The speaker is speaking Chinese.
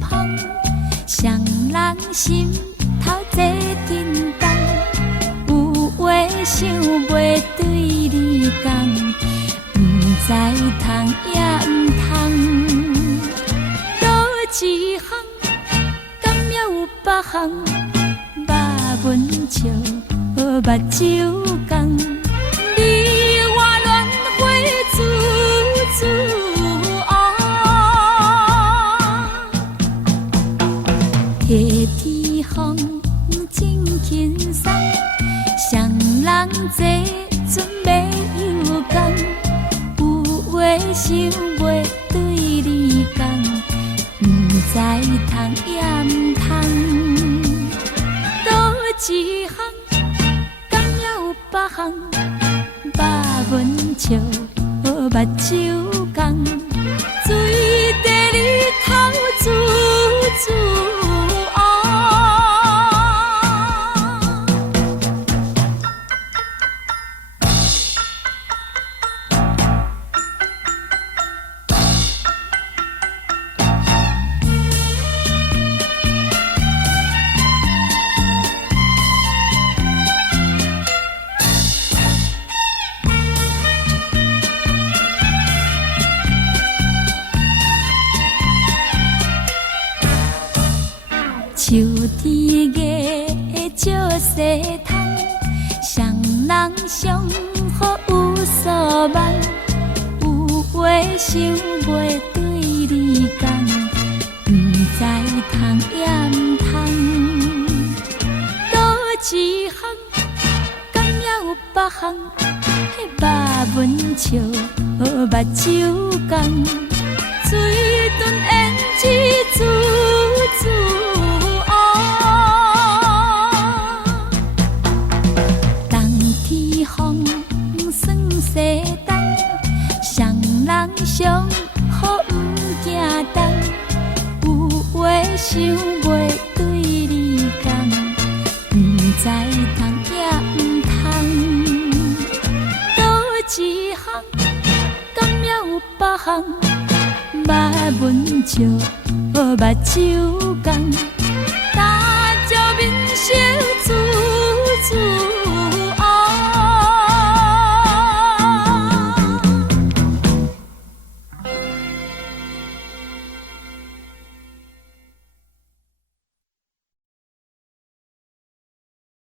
芳，双人心头坐震动，有话想袂对你讲，不知通也唔通，倒一项，敢也有别项，肉文笑，目睭讲，你我轮回处处。夏天风真轻松，双人坐船袂有讲，有话想袂对你讲，不知通也唔通，倒一项，敢也有别项，肉文笑，目睭讲，水地里头煮煮。秋天月照西窗，双人相好有所望，有话想袂对你讲，不知通也唔通，倒一项，敢也有别项，肉文笑，目睭讲，水顿胭脂煮煮。西东，双人相好不惊动，有话想袂对你讲，不知通也唔通，倒一项，敢也有别项，肉文笑，目睭讲。